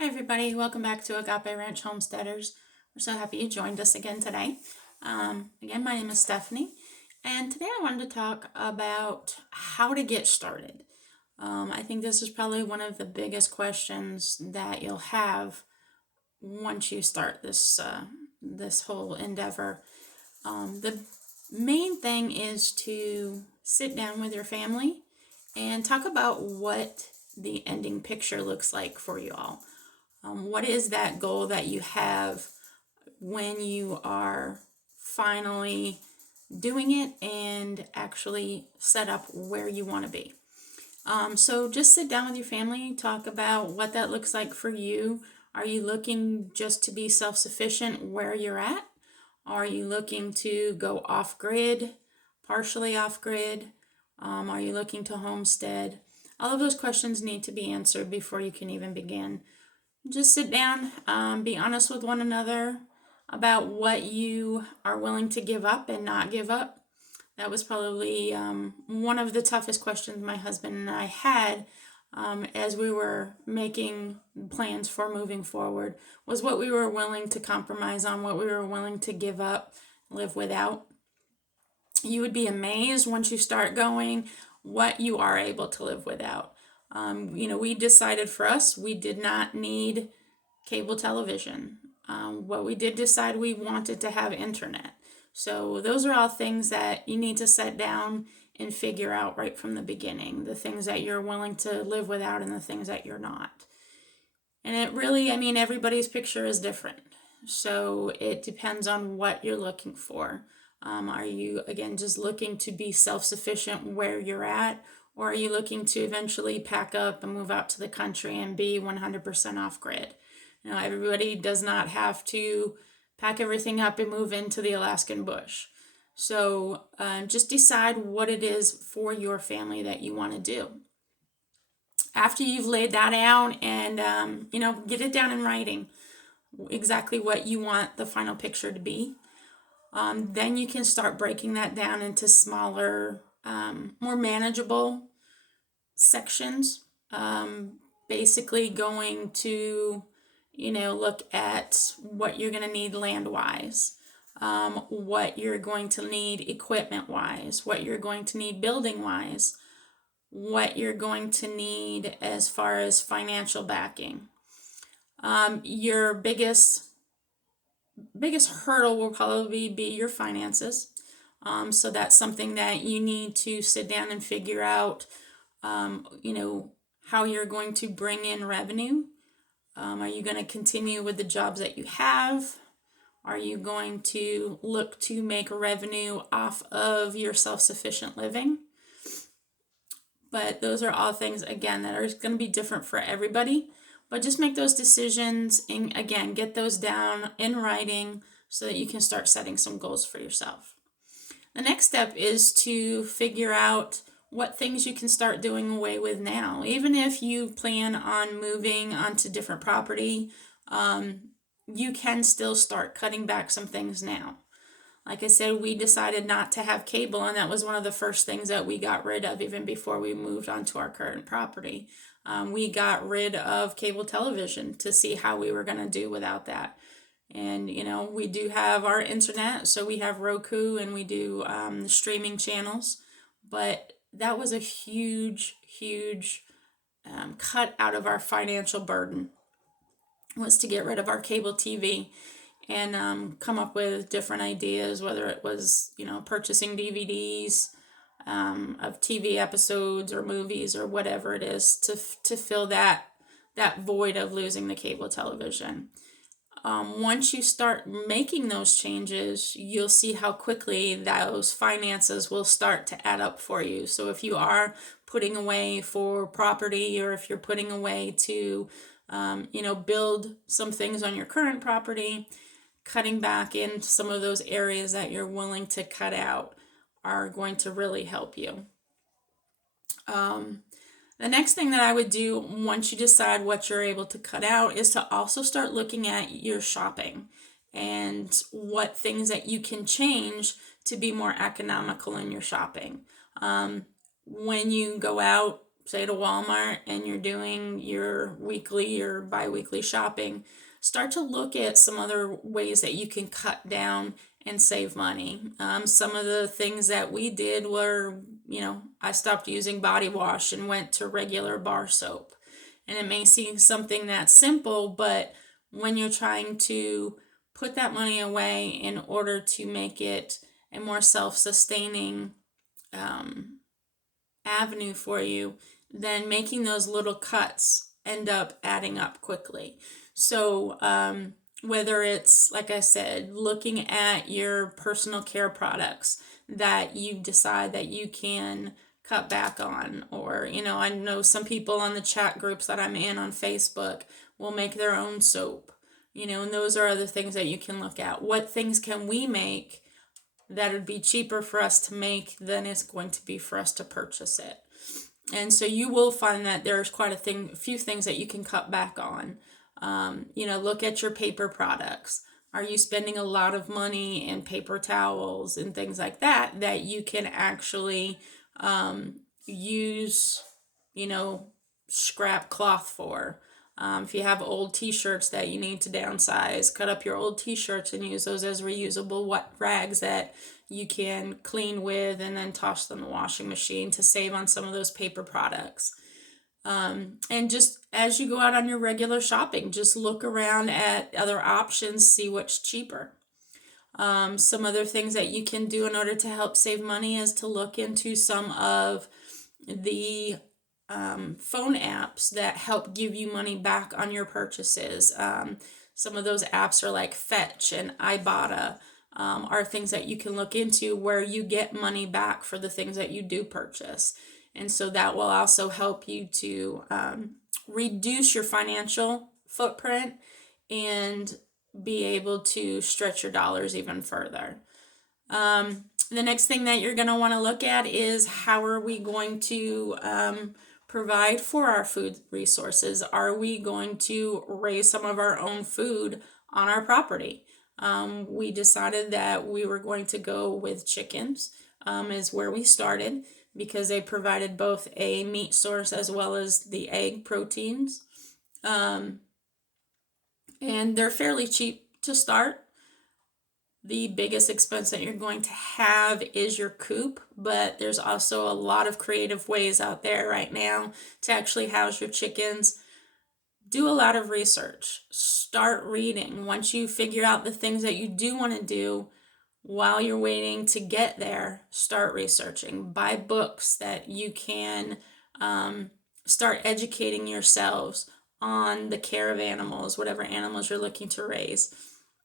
Hi, everybody. Welcome back to Agape Ranch Homesteaders. We're so happy you joined us again today. Again, my name is Stephanie, and today I wanted to talk about how to get started. I think this is probably one of the biggest questions that you'll have once you start this whole endeavor. The main thing is to sit down with your family and talk about what the ending picture looks like for you all. What is that goal that you have when you are finally doing it and actually set up where you want to be? So just sit down with your family, talk about what that looks like for you. Are you looking just to be self-sufficient where you're at? Are you looking to go off-grid, partially off-grid? Are you looking to homestead? All of those questions need to be answered before you can even begin. Just sit down, be honest with one another about what you are willing to give up and not give up. That was probably one of the toughest questions my husband and I had as we were making plans for moving forward, was what we were willing to compromise on, what we were willing to give up, live without. You would be amazed once you start going what you are able to live without. We decided for us, we did not need cable television. What we did decide, we wanted to have internet. So those are all things that you need to sit down and figure out right from the beginning, the things that you're willing to live without and the things that you're not. And it really, everybody's picture is different. So it depends on what you're looking for. Are you, again, just looking to be self-sufficient where you're at? Or are you looking to eventually pack up and move out to the country and be 100% off-grid? Everybody does not have to pack everything up and move into the Alaskan bush. So just decide what it is for your family that you want to do. After you've laid that out and, get it down in writing, exactly what you want the final picture to be. Then you can start breaking that down into smaller, more manageable sections. Basically going to, look at what you're going to need land-wise, what you're going to need equipment-wise, what you're going to need building-wise, what you're going to need as far as financial backing. Your biggest hurdle will probably be your finances. So that's something that you need to sit down and figure out, how you're going to bring in revenue. Are you going to continue with the jobs that you have? Are you going to look to make revenue off of your self-sufficient living? But those are all things, again, that are going to be different for everybody. But just make those decisions and, again, get those down in writing so that you can start setting some goals for yourself. The next step is to figure out what things you can start doing away with now. Even if you plan on moving onto different property, you can still start cutting back some things now. Like I said, we decided not to have cable, and that was one of the first things that we got rid of even before we moved onto our current property. We got rid of cable television to see how we were going to do without that. And, we do have our internet, so we have Roku and we do streaming channels. But that was a huge, huge cut out of our financial burden, was to get rid of our cable TV and come up with different ideas, whether it was, purchasing DVDs of TV episodes or movies or whatever it is to fill that void of losing the cable television. Once you start making those changes, you'll see how quickly those finances will start to add up for you. So if you are putting away for property, or if you're putting away to, build some things on your current property, cutting back into some of those areas that you're willing to cut out are going to really help you. The next thing that I would do once you decide what you're able to cut out is to also start looking at your shopping and what things that you can change to be more economical in your shopping. When you go out say to Walmart and you're doing your weekly or bi-weekly shopping, start to look at some other ways that you can cut down and save money. Some of the things that we did were, I stopped using body wash and went to regular bar soap. And it may seem something that's simple, but when you're trying to put that money away in order to make it a more self-sustaining avenue for you, then making those little cuts end up adding up quickly. So whether it's, like I said, looking at your personal care products that you decide that you can cut back on, or I know some people on the chat groups that I'm in on Facebook will make their own soap, and those are other things that you can look at. What things can we make that would be cheaper for us to make than it's going to be for us to purchase it? And so you will find that there's quite a few things that you can cut back on. Look at your paper products. Are you spending a lot of money in paper towels and things like that you can actually use, scrap cloth for? If you have old t-shirts that you need to downsize, cut up your old t-shirts and use those as reusable wet rags that you can clean with and then toss them in the washing machine to save on some of those paper products. And just as you go out on your regular shopping, just look around at other options, see what's cheaper. Some other things that you can do in order to help save money is to look into some of the phone apps that help give you money back on your purchases. Some of those apps are like Fetch and Ibotta, are things that you can look into where you get money back for the things that you do purchase. And so that will also help you to reduce your financial footprint and be able to stretch your dollars even further. The next thing that you're going to want to look at is how are we going to provide for our food resources? Are we going to raise some of our own food on our property? We decided that we were going to go with chickens is where we started, because they provided both a meat source as well as the egg proteins. And they're fairly cheap to start. The biggest expense that you're going to have is your coop, but there's also a lot of creative ways out there right now to actually house your chickens. Do a lot of research. Start reading. Once you figure out the things that you do want to do, while you're waiting to get there, start researching. Buy books that you can start educating yourselves on the care of animals, whatever animals you're looking to raise.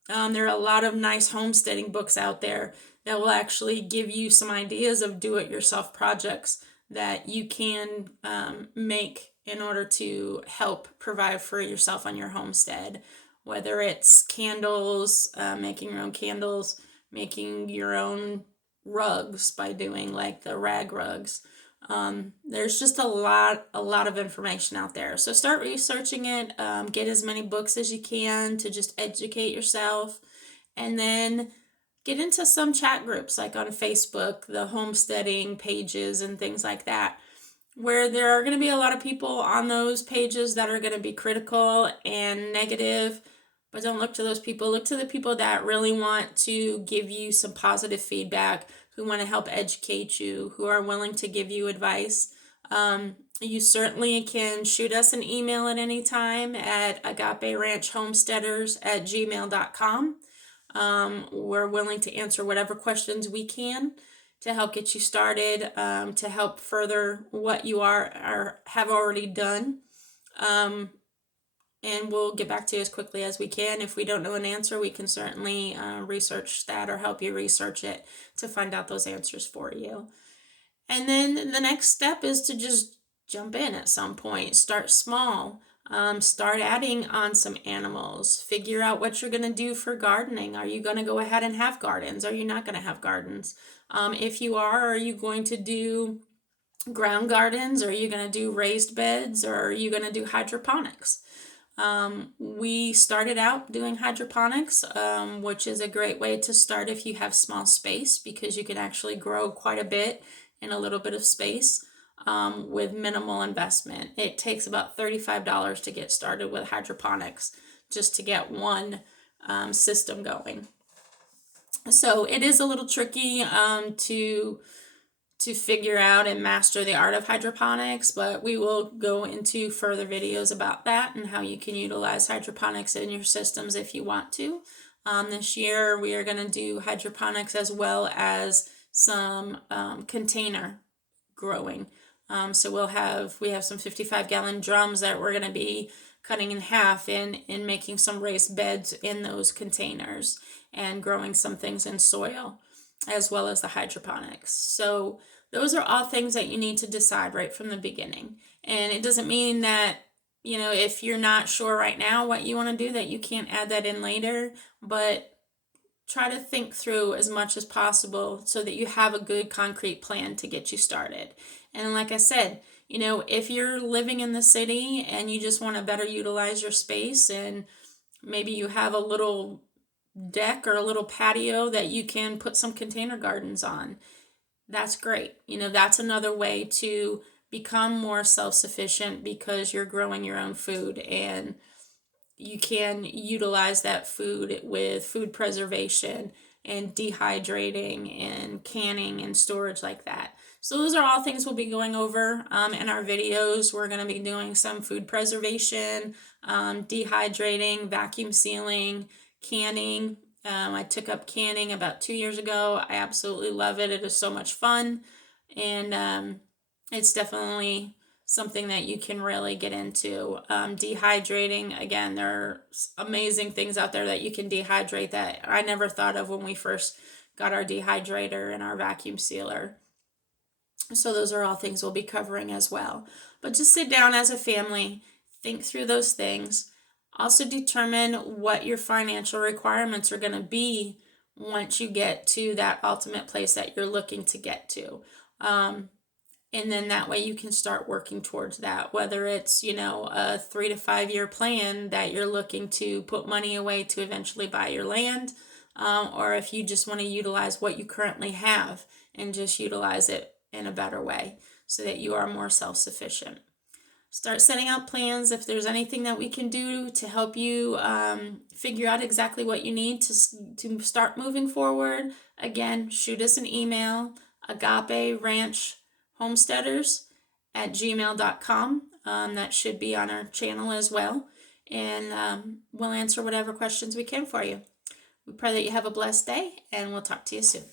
There are a lot of nice homesteading books out there that will actually give you some ideas of do-it-yourself projects that you can make in order to help provide for yourself on your homestead. Whether it's candles, making your own candles, making your own rugs by doing like the rag rugs. There's just a lot of information out there. So start researching it. Get as many books as you can to just educate yourself. And then get into some chat groups like on Facebook, the homesteading pages and things like that, where there are going to be a lot of people on those pages that are going to be critical and negative. But don't look to those people. Look to the people that really want to give you some positive feedback, who want to help educate you, who are willing to give you advice. You certainly can shoot us an email at any time at agaperanchhomesteaders@gmail.com. We're willing to answer whatever questions we can to help get you started, to help further what you have already done. And we'll get back to you as quickly as we can. If we don't know an answer, we can certainly research that or help you research it to find out those answers for you. And then the next step is to just jump in at some point. Start small. Start adding on some animals. Figure out what you're going to do for gardening. Are you going to go ahead and have gardens? Are you not going to have gardens? If you are you going to do ground gardens? Are you going to do raised beds? Or are you going to do hydroponics? We started out doing hydroponics, which is a great way to start if you have small space, because you can actually grow quite a bit in a little bit of space. with minimal investment. It takes about $35 to get started with hydroponics just to get one system going. So it is a little tricky to figure out and master the art of hydroponics, but we will go into further videos about that and how you can utilize hydroponics in your systems if you want to. This year we are going to do hydroponics as well as some container growing. So we have some 55-gallon drums that we're going to be cutting in half and making some raised beds in those containers and growing some things in soil as well as the hydroponics. So those are all things that you need to decide right from the beginning. And it doesn't mean that, if you're not sure right now what you want to do, that you can't add that in later, but try to think through as much as possible so that you have a good concrete plan to get you started. And like I said, if you're living in the city and you just want to better utilize your space, and maybe you have a little deck or a little patio that you can put some container gardens on, that's great. That's another way to become more self-sufficient because you're growing your own food, and you can utilize that food with food preservation and dehydrating and canning and storage like that. So those are all things we'll be going over in our videos. We're going to be doing some food preservation, dehydrating, vacuum sealing, canning. I took up canning about 2 years ago. I absolutely love it. It is so much fun, and it's definitely something that you can really get into. Dehydrating, again, there are amazing things out there that you can dehydrate that I never thought of when we first got our dehydrator and our vacuum sealer. So those are all things we'll be covering as well. But just sit down as a family, think through those things. Also determine what your financial requirements are going to be once you get to that ultimate place that you're looking to get to. And then that way you can start working towards that, whether it's, a 3 to 5 year plan that you're looking to put money away to eventually buy your land, or if you just want to utilize what you currently have and just utilize it in a better way so that you are more self-sufficient. Start setting out plans. If there's anything that we can do to help you figure out exactly what you need to start moving forward, again, shoot us an email, agaperanchhomesteaders@gmail.com. That should be on our channel as well. And we'll answer whatever questions we can for you. We pray that you have a blessed day, and we'll talk to you soon.